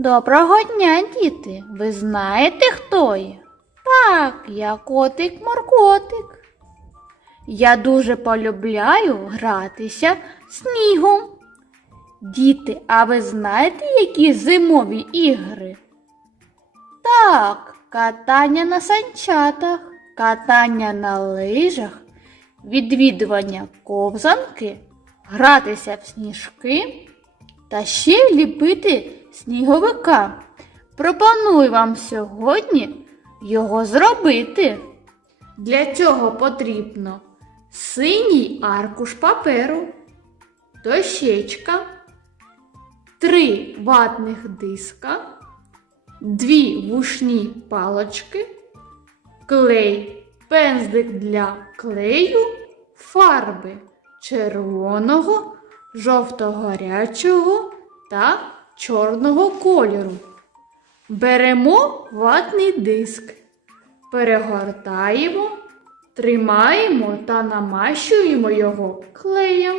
Доброго дня, діти. Ви знаєте, хто я? Так, я котик Моркотик. Я дуже полюбляю гратися снігом. Діти, а ви знаєте, які зимові ігри? Так, катання на санчатах, катання на лижах, відвідування ковзанки, гратися в сніжки та ще ліпити сніговика. Пропоную вам сьогодні його зробити. Для цього потрібно синій аркуш паперу, дощечка, три ватних диска, дві вушні палочки, клей, пензлик для клею, фарби червоного, жовто-гарячого та чорного кольору. Беремо ватний диск, перегортаємо, тримаємо та намащуємо його клеєм.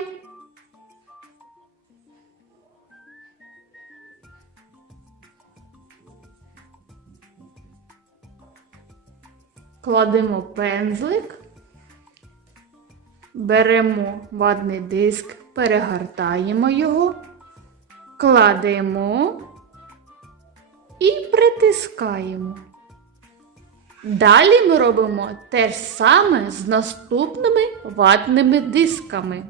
Кладемо пензлик, беремо ватний диск, перегортаємо його, кладемо і притискаємо. Далі ми робимо те ж саме з наступними ватними дисками.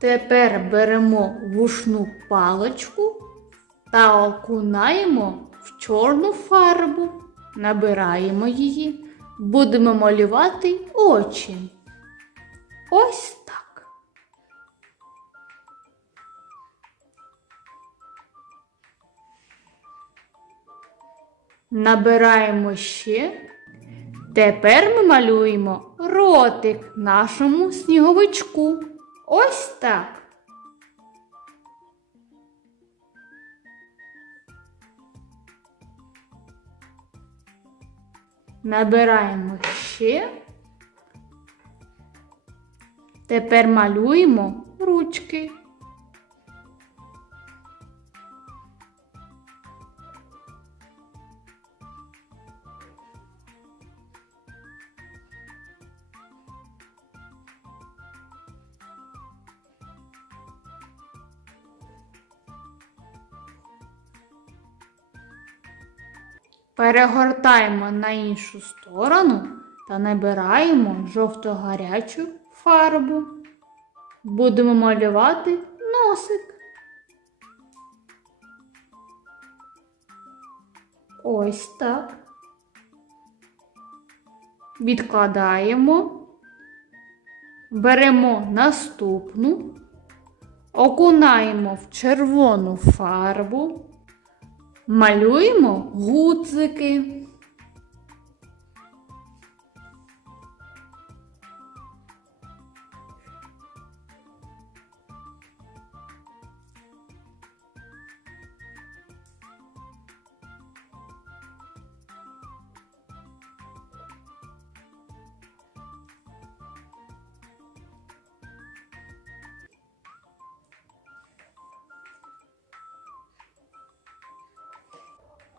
Тепер беремо вушну паличку та окунаємо в чорну фарбу, набираємо її, будемо малювати очі. Ось так. Набираємо ще. Тепер ми малюємо ротик нашому сніговичку. Ось так. Набираємо ще. Тепер малюємо ручки. Перегортаємо на іншу сторону та набираємо жовто-гарячу фарбу. Будемо малювати носик. Ось так. Відкладаємо. Беремо наступну, окунаємо в червону фарбу. Малюємо гудзики.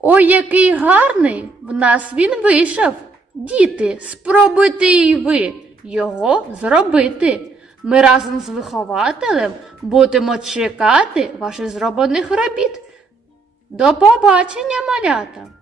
Ой, який гарний в нас він вийшов. Діти, спробуйте і ви його зробити. Ми разом з вихователем будемо чекати ваших зроблених робіт. До побачення, малята!